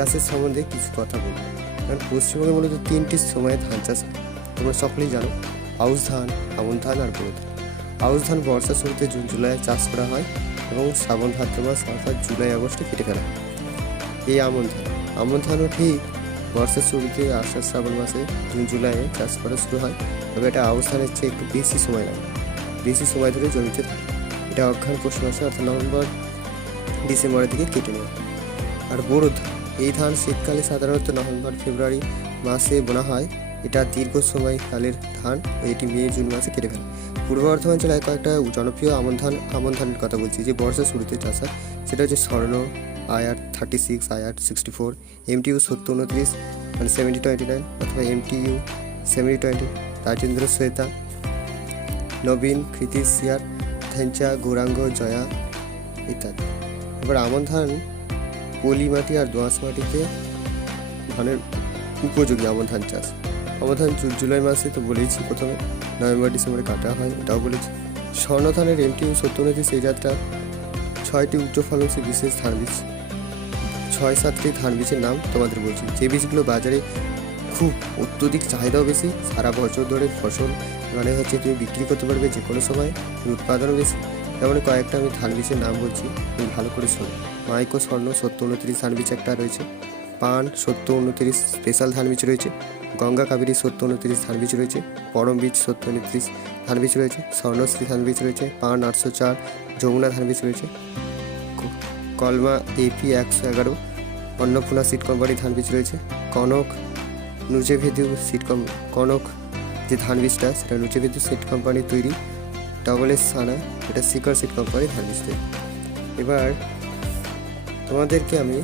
চাষের সম্বন্ধে কিছু কথা বলব। কারণ পশ্চিমবঙ্গে মূলত তিনটি সময়ে ধান চাষ হয়। তোমরা সকলেই জানো, আউশ ধান, আমন ধান আর বোরো ধান। আউশ ধান বর্ষার শুরুতে জুন, জুলাই চাষ করা হয় এবং শ্রাবণ, ভাদ্র মাস অর্থাৎ জুলাই, আগস্টে কেটে ফেলা হয়। এই আমন ধান, আমন ধানও ঠিক বর্ষার শুরুতে আষাঢ়, শ্রাবণ মাসে জুন জুলাইয়ে চাষ করা শুরু হয়। তবে এটা আউশ ধানের চেয়ে একটু বেশি সময় লাগে। বেশি সময় ধরে জমিতে থাকে। এটা অজ্ঞান পৌষ মাসে অর্থাৎ নভেম্বর, ডিসেম্বরের দিকে কেটে হয়। আর বোরো ধান এই ধান শীতকালে সাধারণত নভেম্বর, ফেব্রুয়ারি মাসে বোনা হয়। এটা দীর্ঘ সময় কালের ধান এটি মে, জুন মাসে কেটে ফেলে। পূর্ব বর্ধমান জেলায় কয়েকটা জনপ্রিয় আমন ধান, আমন ধানের কথা বলছি। যে বর্ষার শুরুতে চাষ হয় সেটা হচ্ছে স্বর্ণ, IR thirty six IR sixty four MTU সত্তর উনত্রিশ মানে সেভেন্টি টোয়েন্টি নাইন অথবা MTU seventy twenty Rajendra Shweta, নবীন কৃতি সিয়ার, থেঞ্চা, গৌরাঙ্গ, জয়া ইত্যাদি। এবার আমন ধান পলি মাটি আর দোঁয়াশ মাটিতে ধানের উপযোগী আমন ধান চাষ। আমন ধান জুলাই মাসে তো বলেইছি প্রথমে, নভেম্বর, ডিসেম্বরে কাটা হয়, এটাও বলেছি। স্বর্ণ ধানের এমটিউ সত্যনতি সেই যাত্রা ছয়টি উচ্চ ফলনশীল বিশেষ ধান বীজ। ছয় সাতটি ধান বীজের নাম তোমাদের বলছি। যে বীজগুলো বাজারে খুব অত্যধিক চাহিদাও বেশি, সারা বছর ধরে ফসল মানে হচ্ছে তুমি বিক্রি করতে পারবে যে কোনো সময় উৎপাদনও বেশি। যেমন কয়েকটা আমি ধান বীজের নাম বলছি, তুমি ভালো করে শোনো। মাইকো স্বর্ণ সত্তর উনত্রিশ ধান বীজ একটা রয়েছে। পান সত্তর উনত্রিশ স্পেশাল ধান বীজ রয়েছে। গঙ্গা কাবেরী সত্তর উনত্রিশ ধান বীজ রয়েছে। পরম বীজ সত্তর উনত্রিশ ধান বীজ রয়েছে। স্বর্ণশ্রী ধান বীজ রয়েছে। পান আটশো চার যমুনা ধান বীজ রয়েছে কলমা এপি একশো এগারো অন্নপূর্ণা সিট কোম্পানি ধান বীজ রয়েছে। কনক নুচেভেদু সিট কম কনক যে ধান বীজটা সেটা নুচেভেদু সিট কোম্পানির তৈরি। ডবল এস সানা এটা শিকর সিট কোম্পানি ধান এবার তোমাদেরকে আমি